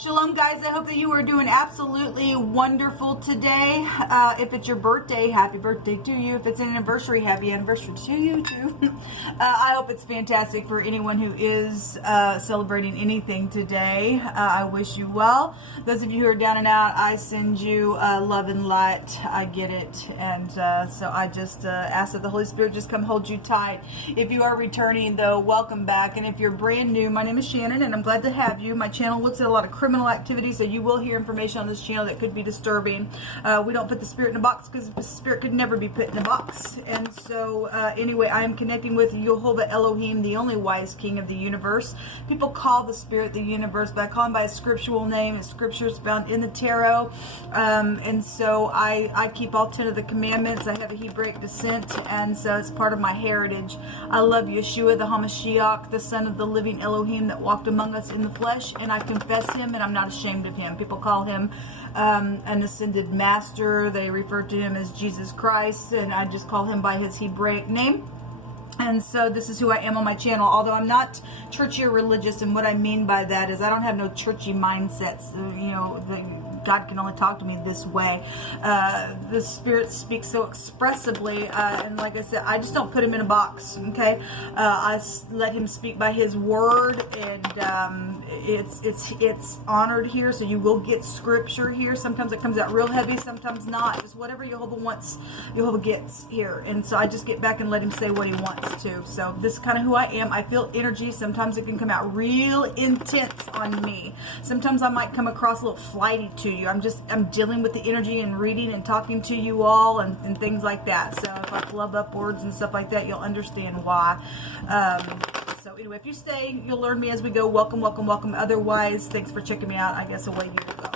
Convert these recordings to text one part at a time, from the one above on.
Shalom, guys. I hope that you are doing absolutely wonderful today. If it's your birthday, happy birthday to you. If it's an anniversary, happy anniversary to you too. I hope it's fantastic for anyone who is celebrating anything today. I wish you well. Those of you who are down and out, I send you love and light. I get it. And so I just ask that the Holy Spirit just come hold you tight. If you are returning, though, welcome back. And if you're brand new, my name is Shannon, and I'm glad to have you. My channel looks at a lot of criminal activity, so you will hear information on this channel that could be disturbing. We don't put the spirit in a box because the spirit could never be put in a box. And so anyway, I am connecting with Yehovah Elohim, the only wise king of the universe. People call the spirit the universe, but I call him by a scriptural name. His scripture is found in the tarot. And so I keep all 10 of the commandments. I have a Hebraic descent, and so it's part of my heritage. I love Yeshua, the HaMashiach, the son of the living Elohim that walked among us in the flesh, and I confess him, and I'm not ashamed of him. People call him an ascended master. They refer to him as Jesus Christ, and I just call him by his Hebraic name. And so this is who I am on my channel, although I'm not churchy or religious. And what I mean by that is I don't have no churchy mindsets. You know, God can only talk to me this way. The Spirit speaks so expressively, and like I said, I just don't put him in a box. Okay, I let him speak by His word, and it's honored here. So you will get scripture here. Sometimes it comes out real heavy, sometimes not. Just whatever Yehovah wants, Yehovah gets here. And so I just get back and let him say what he wants to. So this is kind of who I am. I feel energy. Sometimes it can come out real intense on me. Sometimes I might come across a little flighty to you. I'm dealing with the energy and reading and talking to you all and things like that. So if I flub up words and stuff like that, you'll understand why. So anyway, if you stay, you'll learn me as we go. Welcome, welcome, welcome. Otherwise, thanks for checking me out. I guess away you go.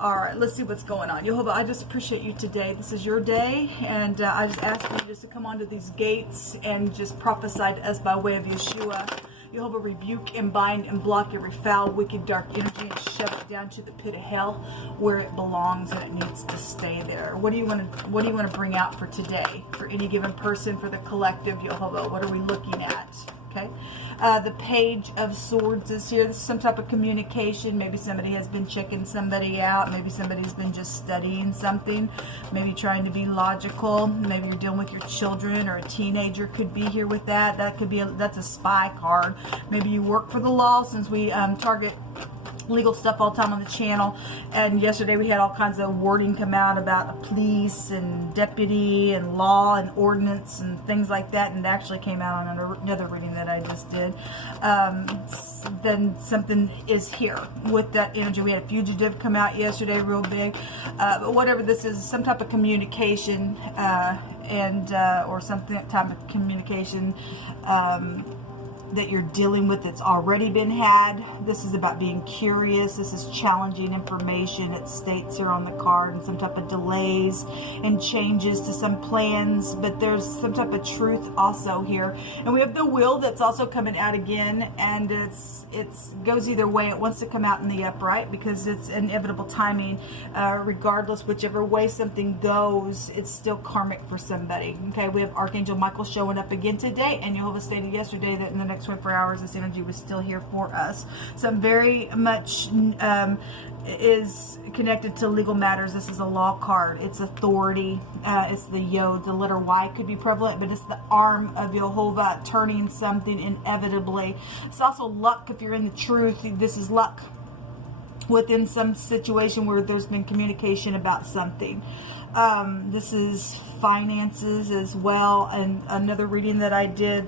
All right, let's see what's going on. Yehovah, I just appreciate you today. This is your day, and I just ask you just to come onto these gates and just prophesy to us by way of Yeshua. Yehovah, rebuke and bind and block every foul, wicked, dark energy and shove it down to the pit of hell where it belongs, and it needs to stay there. What do you want to bring out for today, for any given person, for the collective, Yehovah? What are we looking at? Okay. The Page of Swords is here. This is some type of communication. Maybe somebody has been checking somebody out. Maybe somebody's been just studying something. Maybe trying to be logical. Maybe you're dealing with your children, or a teenager could be here with that. That could be that's a spy card. Maybe you work for the law, since we target legal stuff all the time on the channel. And yesterday we had all kinds of wording come out about a police and deputy and law and ordinance and things like that, and it actually came out on another reading that I just did. Then something is here with that energy. We had a fugitive come out yesterday real big, but whatever this is, some type of communication or something type of communication that you're dealing with that's already been had. This is about being curious. This is challenging information. It states here on the card, and some type of delays and changes to some plans, but there's some type of truth also here. And we have the Wheel that's also coming out again, and it goes either way. It wants to come out in the upright because it's inevitable timing. Regardless, whichever way something goes, it's still karmic for somebody. Okay, we have Archangel Michael showing up again today, and Yehovah stated yesterday that in the next 24 hours this energy was still here for us. So very much is connected to legal matters. This is a law card. It's authority. It's the Yod. The letter Y could be prevalent, but it's the arm of Yehovah turning something inevitably. It's also luck if you're in the truth. This is luck within some situation where there's been communication about something. This is finances as well. And another reading that I did,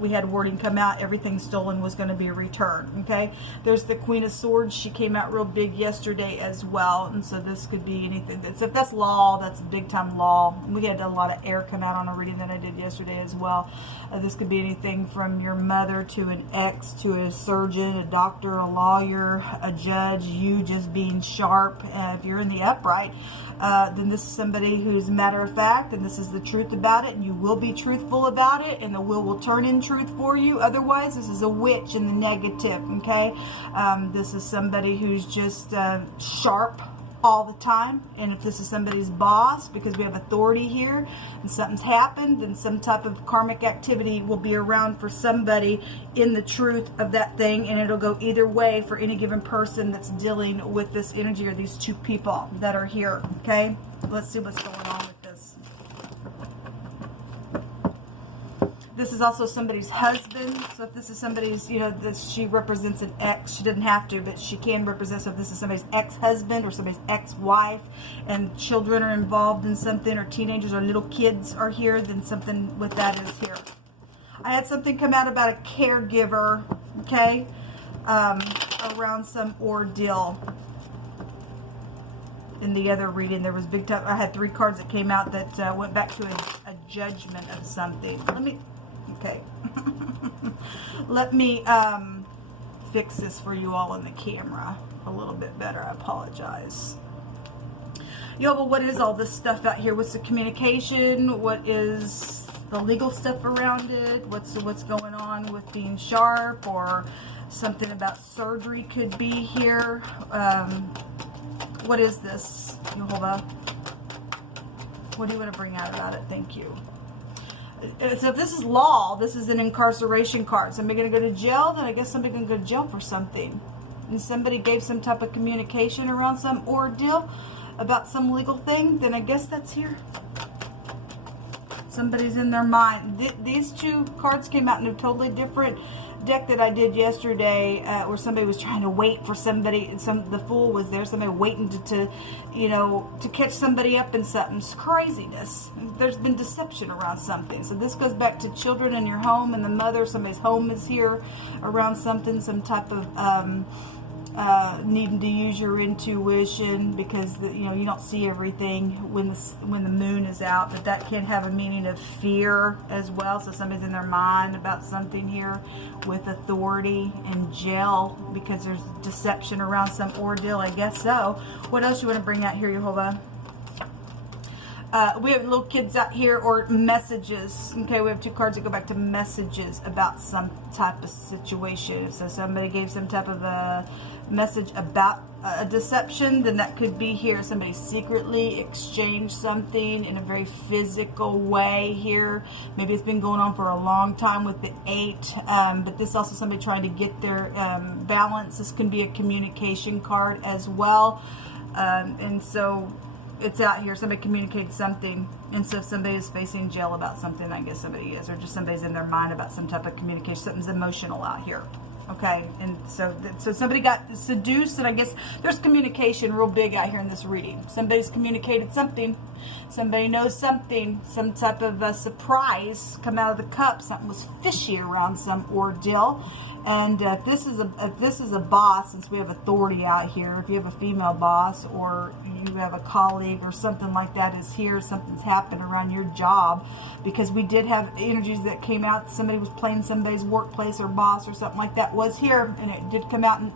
we had wording come out, everything stolen was going to be returned. Okay, there's the Queen of Swords. She came out real big yesterday as well, and so this could be anything. If that's law, that's big time law. We had a lot of air come out on a reading that I did yesterday as well. This could be anything from your mother to an ex to a surgeon, a doctor, a lawyer, a judge, you just being sharp. If you're in the upright, then this is somebody who's matter of fact, and this is the truth about it, and you will be truthful about it, and the wheel will turn in truth for you. Otherwise, this is a witch in the negative. Okay, this is somebody who's just sharp all the time. And if this is somebody's boss, because we have authority here and something's happened, then some type of karmic activity will be around for somebody in the truth of that thing, and it'll go either way for any given person that's dealing with this energy or these two people that are here. Okay, let's see what's going on with this. This is also somebody's husband. So if this is somebody's, you know, this, she represents an ex. She doesn't have to, but she can represent. So if this is somebody's ex-husband or somebody's ex-wife and children are involved in something, or teenagers or little kids are here, then something with that is here. I had something come out about a caregiver, okay, around some ordeal. In the other reading, there was big time. I had 3 cards that came out that went back to a judgment of something. Okay. Let me fix this for you all on the camera a little bit better. I apologize. Yo, well, what is all this stuff out here? What's the communication? What is the legal stuff around it? What's going on with being sharp, or something about surgery could be here? What is this, Yehovah? What do you want to bring out about it? Thank you. So if this is law, this is an incarceration card. Somebody going to go to jail, then I guess somebody going to go to jail for something. And somebody gave some type of communication around some ordeal about some legal thing, then I guess that's here. Somebody's in their mind. These 2 cards came out in a totally different deck that I did yesterday, where somebody was trying to wait for somebody, and the Fool was there, somebody waiting to you know, to catch somebody up in something. It's craziness. There's been deception around something. So this goes back to children in your home, and the mother, somebody's home is here around something, some type of needing to use your intuition, because you know, you don't see everything when the moon is out, but that can have a meaning of fear as well. So somebody's in their mind about something here with authority and jail because there's deception around some ordeal, I guess so. What else you want to bring out here, Yehovah? We have little kids out here, or messages. Okay, we have 2 cards that go back to messages about some type of situation. So somebody gave some type of a message about a deception, then that could be here. Somebody secretly exchanged something in a very physical way here. Maybe it's been going on for a long time with the 8, but this also somebody trying to get their balance. This can be a communication card as well, and so it's out here. Somebody communicated something, and so if somebody is facing jail about something, I guess somebody is, or just somebody's in their mind about some type of communication. Something's emotional out here. Okay, and so somebody got seduced, and I guess there's communication real big out here in this reading. Somebody's communicated something. Somebody knows something. Some type of a surprise come out of the cup. Something was fishy around some ordeal. And if this is a boss, since we have authority out here, if you have a female boss or you have a colleague or something like that is here, something's happened around your job, because we did have energies that came out. Somebody was playing somebody's workplace or boss or something like that was here, and it did come out in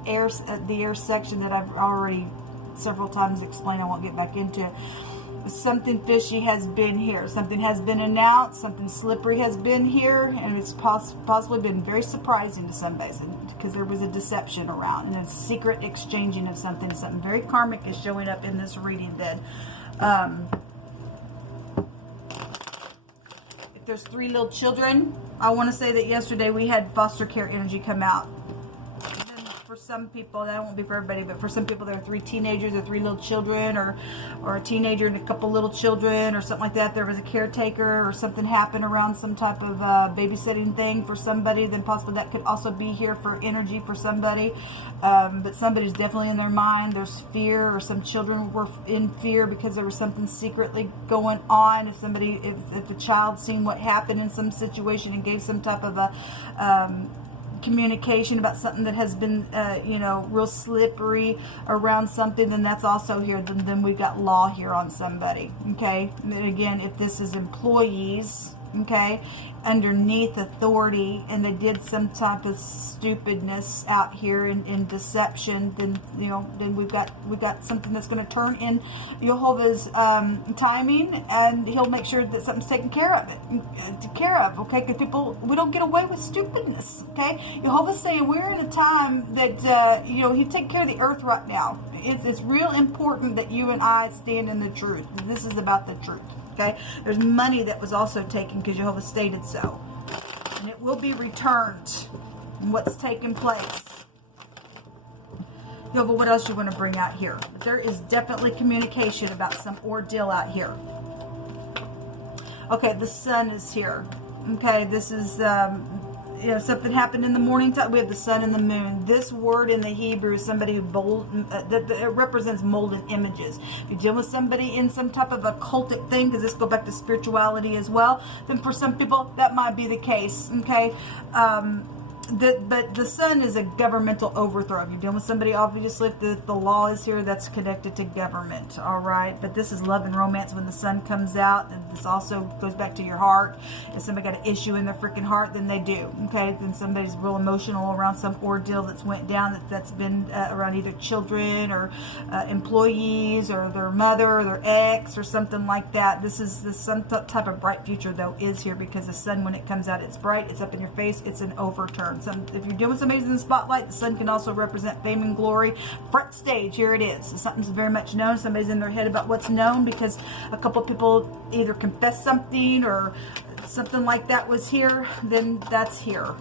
the air section that I've already several times explained. I won't get back into. Something fishy has been here. Something has been announced. Something slippery has been here, and it's possibly been very surprising to somebody, because there was a deception around and a secret exchanging of something. Something very karmic is showing up in this reading. Then, if there's 3 little children, I want to say that yesterday we had foster care energy come out. For some people, that won't be for everybody, but for some people there are 3 teenagers or 3 little children, or a teenager and a couple little children or something like that. There was a caretaker or something happened around some type of babysitting thing for somebody, then possibly that could also be here for energy for somebody. But somebody's definitely in their mind. There's fear, or some children were in fear because there was something secretly going on. If a child seen what happened in some situation and gave some type of a communication about something that has been you know, real slippery around something, then that's also here. Then we got law here on somebody. Okay, and again, if this is employees, okay, underneath authority and they did some type of stupidness out here in deception, then then we've got something that's going to turn in Jehovah's timing, and he'll make sure that something's taken care of okay? Because people, we don't get away with stupidness, okay? Jehovah's saying we're in a time that he take care of the earth right now. It's real important that you and I stand in the truth. This is about the truth. Okay, there's money that was also taken because Jehovah stated so, and it will be returned. What's taking place? Jehovah, what else you want to bring out here? There is definitely communication about some ordeal out here. Okay, the sun is here. Okay, this is something happened in the morning time. We have the sun and the moon. This word in the Hebrew is somebody who it represents molded images. If you deal with somebody in some type of occultic thing, because this go back to spirituality as well, then for some people that might be the case. Okay, but the sun is a governmental overthrow. If you're dealing with somebody, obviously, if the law is here, that's connected to government, all right? But this is love and romance when the sun comes out, and this also goes back to your heart. If somebody got an issue in their freaking heart, then they do, okay? Then somebody's real emotional around some ordeal that's went down, that's been around either children or employees or their mother or their ex or something like that. Some type of bright future, though, is here, because the sun, when it comes out, it's bright, it's up in your face, it's an overturn. If you're doing somebody's in the spotlight, the sun can also represent fame and glory. Front stage, here it is. Something's very much known. Somebody's in their head about what's known, because a couple of people either confessed something or something like that was here, then that's here.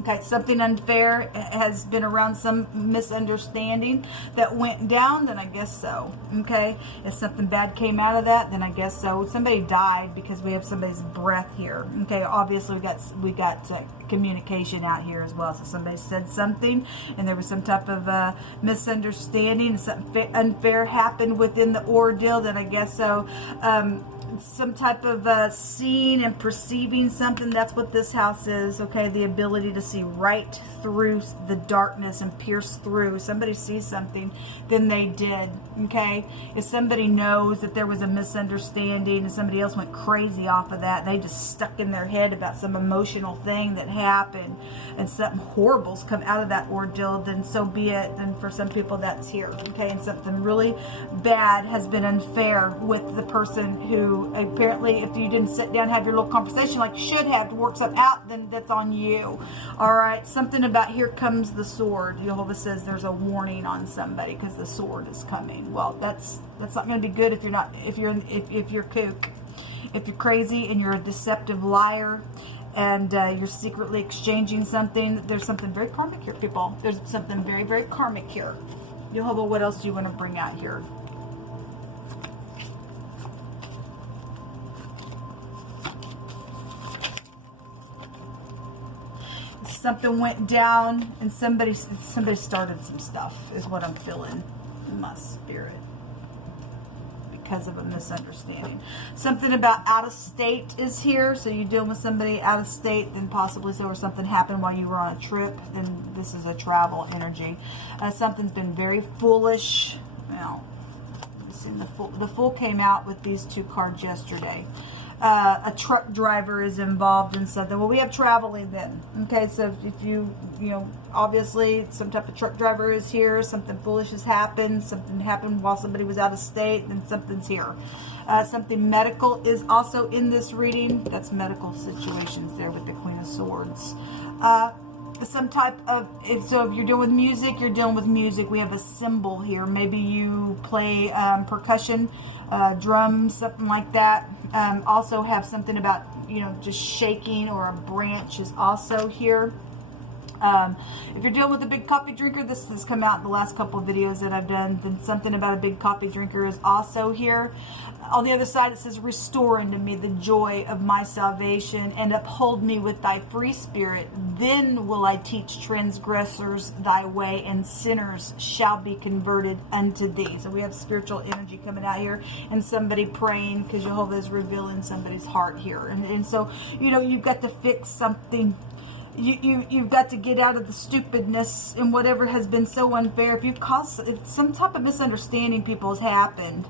Okay, something unfair has been around, some misunderstanding that went down, then I guess so. Okay, if something bad came out of that, then I guess so. Somebody died because we have somebody's breath here. Okay, obviously we got communication out here as well. So somebody said something, and there was some type of misunderstanding, and something unfair happened within the ordeal, then I guess so. Some type of seeing and perceiving something. That's what this house is, okay? The ability to see right through the darkness and pierce through. Somebody sees something, then they did, okay? If somebody knows that there was a misunderstanding and somebody else went crazy off of that, they just stuck in their head about some emotional thing that happened, and something horrible's come out of that ordeal, then so be it. And for some people, that's here, okay? And something really bad has been unfair with the person who, apparently, if you didn't sit down and have your little conversation like you should have to work something out, then that's on you. All right, something about here comes the sword. Jehovah says there's a warning on somebody because the sword is coming. Well, that's not going to be good if you're kook, if you're crazy and you're a deceptive liar, and you're secretly exchanging something. There's something very karmic here, people. There's something very, very karmic here. Jehovah, what else do you want to bring out here? Something went down and somebody started some stuff, is what I'm feeling in my spirit, because of a misunderstanding. Something about out of state is here. So you're dealing with somebody out of state, then possibly so, or something happened while you were on a trip, and this is a travel energy. Something's been very foolish. Well, the Fool came out with these two cards yesterday. A truck driver is involved in something. Well, we have traveling then. Okay, so if you obviously some type of truck driver is here, something foolish has happened, something happened while somebody was out of state, then something's here. Something medical is also in this reading. That's medical situations there with the Queen of Swords. Some type of, so if you're dealing with music, you're dealing with music. We have a symbol here. Maybe you play percussion, drums, something like that. Also have something about, just shaking, or a branch is also here. If you're dealing with a big coffee drinker, this has come out in the last couple of videos that I've done, then something about a big coffee drinker is also here. On the other side, it says, restore unto me the joy of my salvation, and uphold me with thy free spirit. Then will I teach transgressors thy way, and sinners shall be converted unto thee. So we have spiritual energy coming out here, and somebody praying, because Jehovah is revealing somebody's heart here. And so, you've got to fix something. You've got to get out of the stupidness and whatever has been so unfair. If some type of misunderstanding, people, has happened,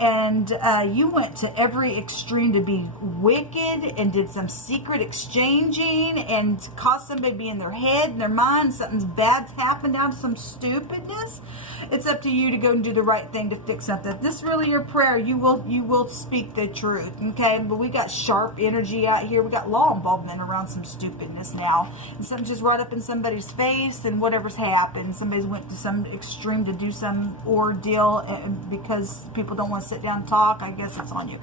and you went to every extreme to be wicked and did some secret exchanging and caused somebody to be in their head and their mind, something bad's happened out of some stupidness. It's up to you to go and do the right thing to fix something. If this is really your prayer, you will speak the truth, okay? But we got sharp energy out here. We got law involvement around some stupidness now. And something just right up in somebody's face, and whatever's happened. Somebody's went to some extreme to do some ordeal, and because people don't want to sit down and talk, I guess it's on you.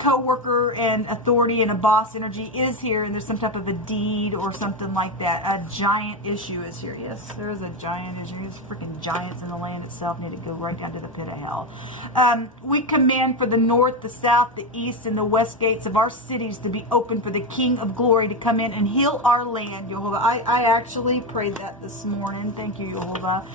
Co-worker and authority and a boss energy is here, and there's some type of a deed or something like that. A giant issue is here. Yes, there is a giant issue. There's freaking giants in the land itself. Need to go right down to the pit of hell. We command for the north, the south, the east, and the west gates of our cities to be open for the King of Glory to come in and heal our land, Jehovah. I actually prayed that this morning. Thank you, Jehovah.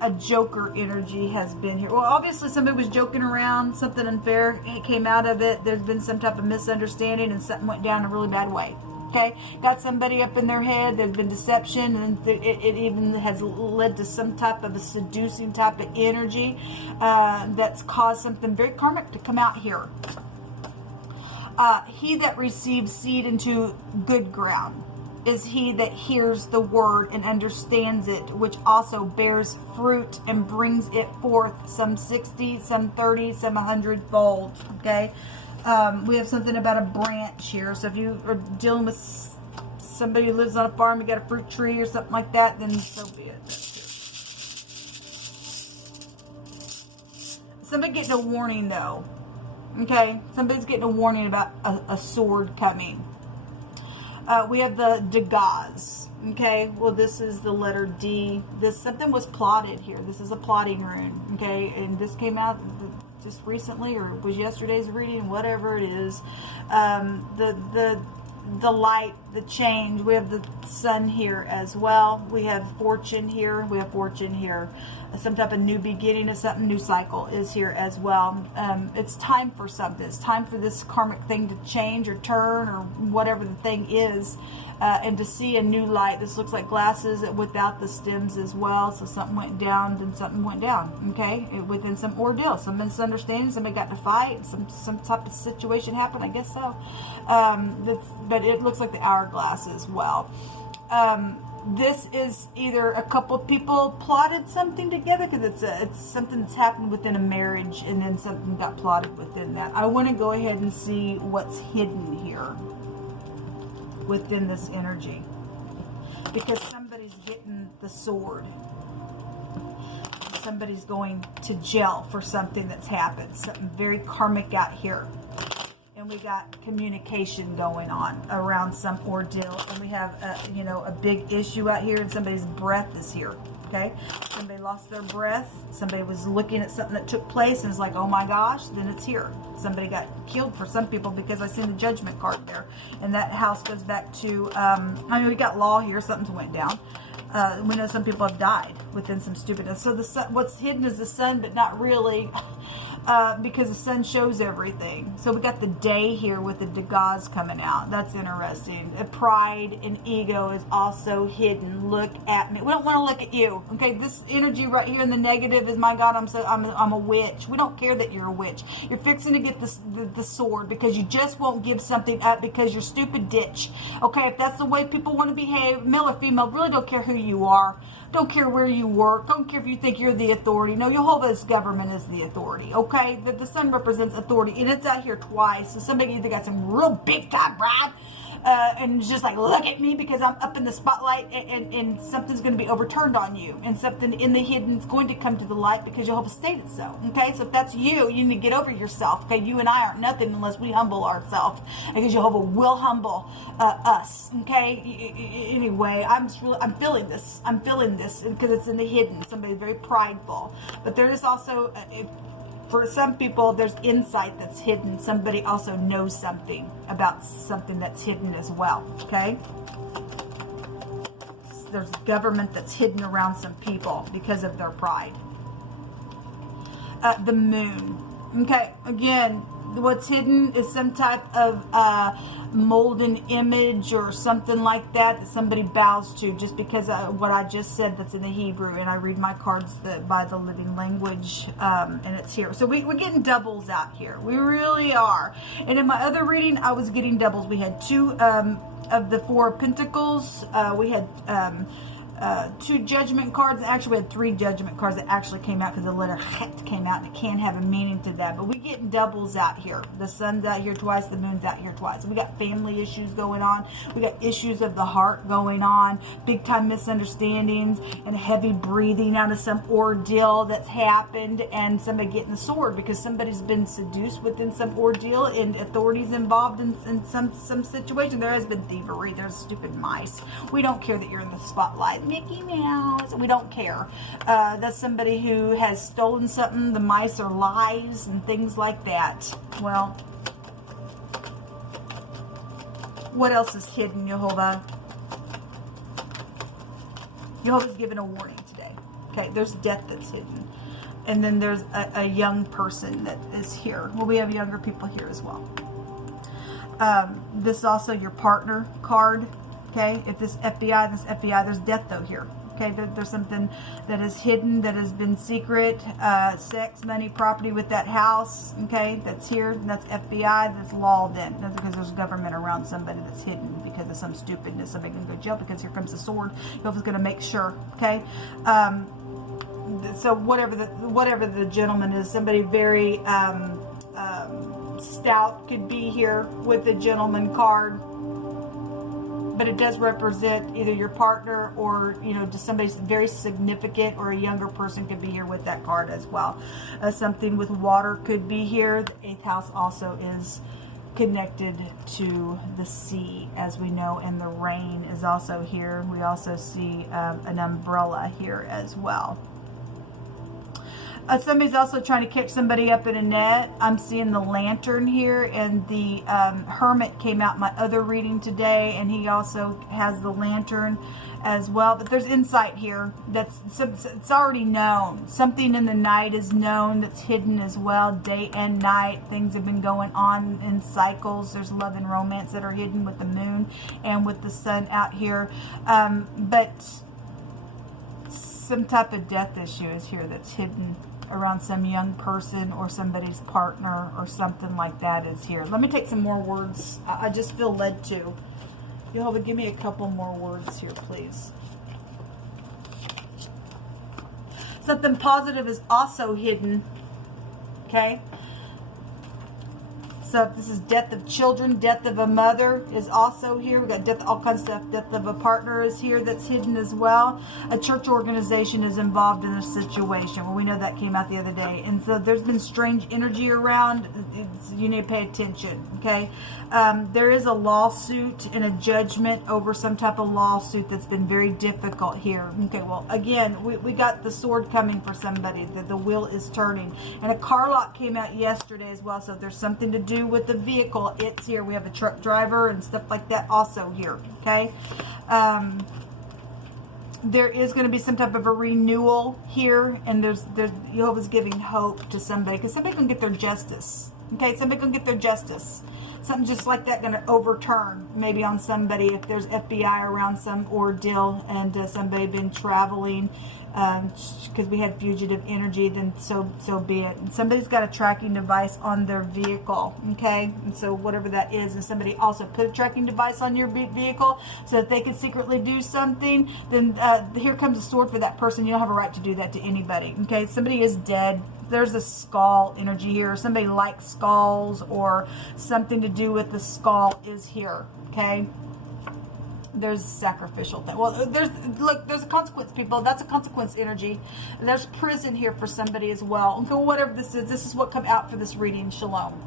A joker energy has been here. Well, obviously somebody was joking around. Something unfair came out of it. There's been some type of misunderstanding and something went down a really bad way. Okay, got somebody up in their head. There's been deception, and it even has led to some type of a seducing type of energy that's caused something very karmic to come out here. He that receives seed into good ground is he that hears the word and understands it, which also bears fruit and brings it forth, some 60, some 30, some 100-fold. Okay. We have something about a branch here. So if you are dealing with somebody who lives on a farm, you got a fruit tree or something like that, then so be it. Somebody getting a warning though. Okay, somebody's getting a warning about a sword coming. We have the Degas. Okay, well this is the letter D. Something was plotted here. This is a plotting rune. Okay, and this came out just recently, or it was yesterday's reading, whatever it is. The light, the change. We have the sun here as well. We have fortune here. We have fortune here. Some type of new beginning of something, new cycle is here as well. It's time for something. It's time for this karmic thing to change or turn or whatever the thing is, and to see a new light. This looks like glasses without the stems as well. So something went down, then something went down. Okay, within some ordeal, some misunderstanding. Somebody got in a fight. Some type of situation happened. I guess so. But it looks like the hourglass as well. This is either a couple of people plotted something together, because it's something that's happened within a marriage, and then something got plotted within that. I want to go ahead and see what's hidden here within this energy, because somebody's getting the sword. Somebody's going to jail for something that's happened, something very karmic out here. And we got communication going on around some ordeal, and we have a big issue out here, and somebody's breath is here. Okay, somebody lost their breath. Somebody was looking at something that took place and is like, oh my gosh, then it's here. Somebody got killed for some people, because I seen the judgment card there, and that house goes back to we got law here. Something went down. We know some people have died within some stupidness. So the sun, what's hidden is the sun, but not really. Because the sun shows everything. So we got the day here with the Degas coming out. That's interesting. Pride and ego is also hidden. Look at me. We don't want to look at you. Okay, this energy right here in the negative is, my God, I'm a witch. We don't care that you're a witch. You're fixing to get the sword, because you just won't give something up because you're stupid ditch. Okay, if that's the way people want to behave, male or female, really don't care who you are. Don't care where you work. Don't care if you think you're the authority. No, Jehovah's government is the authority. Okay, the sun represents authority, and it's out here twice. So somebody either got some real big time pride, and just like, look at me because I'm up in the spotlight, and something's going to be overturned on you, and something in the hidden is going to come to the light because Jehovah stated so. Okay, so if that's you, you need to get over yourself. Okay, you and I aren't nothing unless we humble ourselves, because Jehovah will humble us. Okay, anyway, I'm feeling this. I'm feeling this because it's in the hidden. Somebody's very prideful, but there is also for some people, there's insight that's hidden. Somebody also knows something about something that's hidden as well, okay? There's government that's hidden around some people because of their pride. The moon. Okay, again, what's hidden is some type of molten image or something like that somebody bows to, just because of what I just said that's in the Hebrew, and I read my cards by the living language, and it's here. So we're getting doubles out here. We really are. And in my other reading, I was getting doubles. We had 2 of the 4 pentacles. We had 2 judgment cards. Actually, we had 3 judgment cards that actually came out because the letter Het came out, and it can have a meaning to that. But we get doubles out here. The sun's out here twice, the moon's out here twice. We got family issues going on. We got issues of the heart going on, big time misunderstandings, and heavy breathing out of some ordeal that's happened, and somebody getting the sword because somebody's been seduced within some ordeal, and authorities involved in some situation. There has been thievery. There's stupid mice. We don't care that you're in the spotlight. Mickey Mouse. We don't care. That's somebody who has stolen something. The mice are lies and things like that. Well, what else is hidden, Jehovah? Jehovah's given a warning today. Okay, there's death that's hidden. And then there's a young person that is here. Well, we have younger people here as well. This is also your partner card. Okay, if this FBI, there's death though here. Okay, there's something that is hidden, that has been secret, sex, money, property with that house. Okay, that's here. That's FBI. That's law then. That's because there's government around somebody that's hidden because of some stupidness. Somebody can go to jail because here comes the sword. Jehovah's going to make sure. Okay, so whatever the gentleman is, somebody very stout could be here with the gentleman card. But it does represent either your partner or, you know, just somebody very significant, or a younger person could be here with that card as well. Something with water could be here. The 8th house also is connected to the sea, as we know, and the rain is also here. We also see an umbrella here as well. Somebody's also trying to catch somebody up in a net. I'm seeing the lantern here, and the hermit came out in my other reading today, and he also has the lantern as well. But there's insight here it's already known. Something in the night is known that's hidden as well. Day and night, things have been going on in cycles. There's love and romance that are hidden with the moon and with the sun out here. But some type of death issue is here that's hidden around some young person or somebody's partner or something like that is here. Let me take some more words. I just feel led to. Jehovah, give me a couple more words here, please. Something positive is also hidden. Okay? So if this is death of children, death of a mother is also here. We've got death, all kinds of stuff. Death of a partner is here that's hidden as well. A church organization is involved in this situation. Well, we know that came out the other day. And so there's been strange energy around. You need to pay attention, okay? There is a lawsuit and a judgment over some type of lawsuit that's been very difficult here. Okay, well, again, we got the sword coming for somebody. The wheel is turning. And a car lot came out yesterday as well. So if there's something to do with the vehicle, it's here. We have a truck driver and stuff like that also here. Okay, there is going to be some type of a renewal here, and there's Jehovah's giving hope to somebody, because somebody can get their justice. Okay, somebody can get their justice. Something just like that going to overturn maybe on somebody if there's FBI around some ordeal, and somebody been traveling because we had fugitive energy, then so be it. And somebody's got a tracking device on their vehicle, okay? And so whatever that is, and somebody also put a tracking device on your vehicle so that they can secretly do something, then here comes a sword for that person. You don't have a right to do that to anybody, okay? Somebody is dead. There's a skull energy here. Somebody likes skulls, or something to do with the skull is here, okay? There's sacrificial thing. Well, there's a consequence, people. That's a consequence energy. There's prison here for somebody as well. Okay, whatever this is what come out for this reading. Shalom.